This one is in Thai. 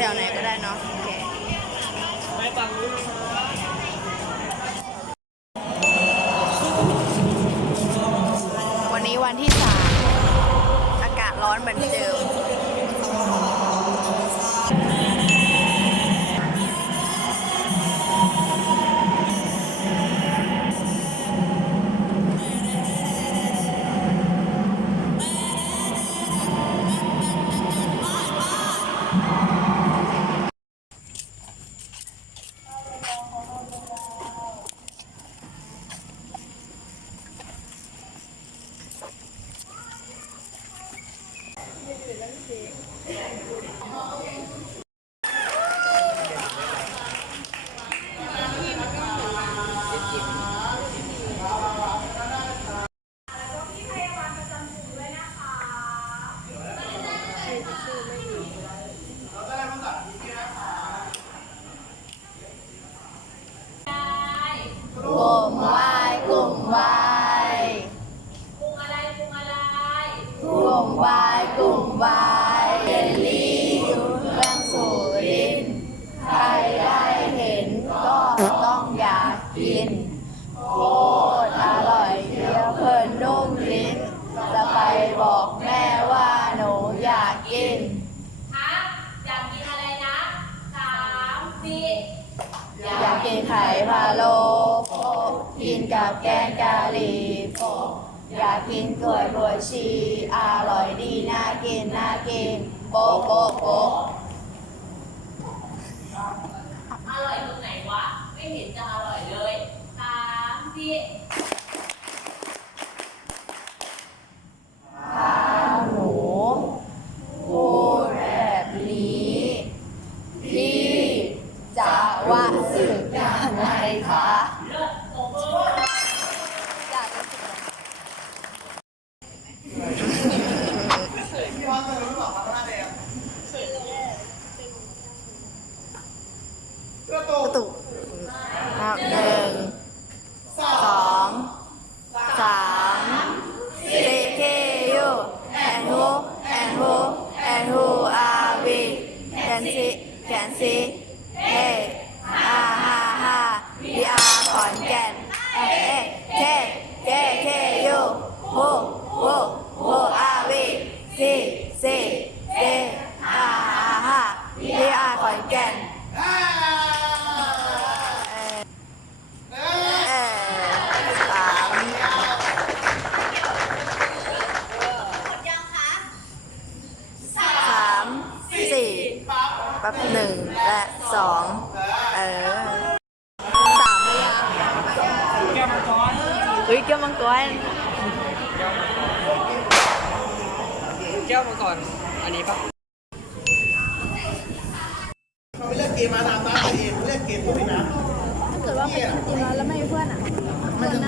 แถวไหนก็ได้เนาะโอเคไปฝั่งนู้นวันนี้วันที่สามอากาศร้อนเหมือนเดิมากกินฮะอยากกินอะไรนะสามสี่อยากกินไข่พะโล้โปะกินกับแกงกะหรี่โปะอยากกินกล้วยบวยชีอร่อยดีน่ากินน่ากินโปะโปะโปะอร่อยตรงไหนวะ ไม่เห็นจะอร่อยเลยสามสี่ ถ้าหนูพูดแบบนี้ พี่ จะว่าสึกยังไงคะ เลิศโอเวอร์ จะรู้สึกยังไง พี่วัดเลยรู้หรอครับหน้าแดงกระตุ ก ก ระตุกนับหนึ่งสองสามสี่เคยูแอนฮูแอนฮูแอนฮูอาวีแคนซีแคนซีเฮอาฮาฮาบีอาขอนแก่นเอเอเคเคเคยูฮูฮูฮูอาวีซีซีเออาฮาบีอาขอนแก่น อ่า เออสามสามสี่แป๊บหนึ่งและสองเออสามเลยอะแก้วมังกรเฮ้ยแก้วมังกรแก้วมังกรอันนี้ปะเขาไม่เล่นเกมมาตามน้ำตัวเองเล่นเกมตัวเองนะถ้าเกิดว่าไปกินร้านแล้วไม่มีเพื่อนอะมันจะ